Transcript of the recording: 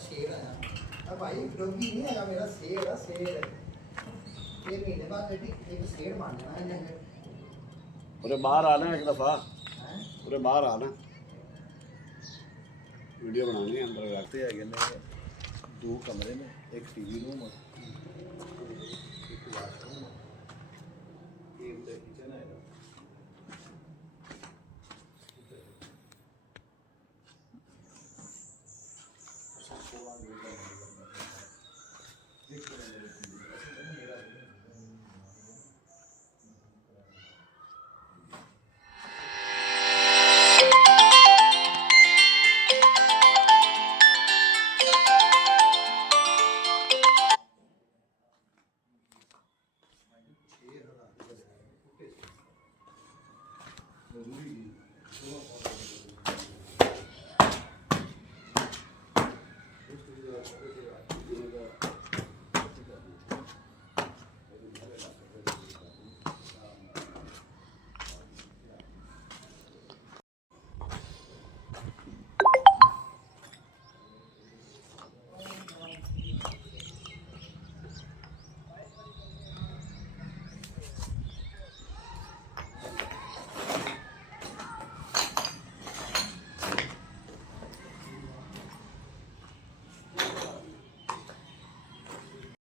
शेर आया भाई, डोगी नहीं है मेरा, शेर है शेर। ये महीने बाद एक शेर मान लेना इन्हें। पूरे बाहर आना एक दफ़ा, पूरे बाहर आना, वीडियो बनानी है। अंदर रखते हैं कहने 2 कमरे में, एक टीवी रूम और एक वाशरूम, एक किचन है।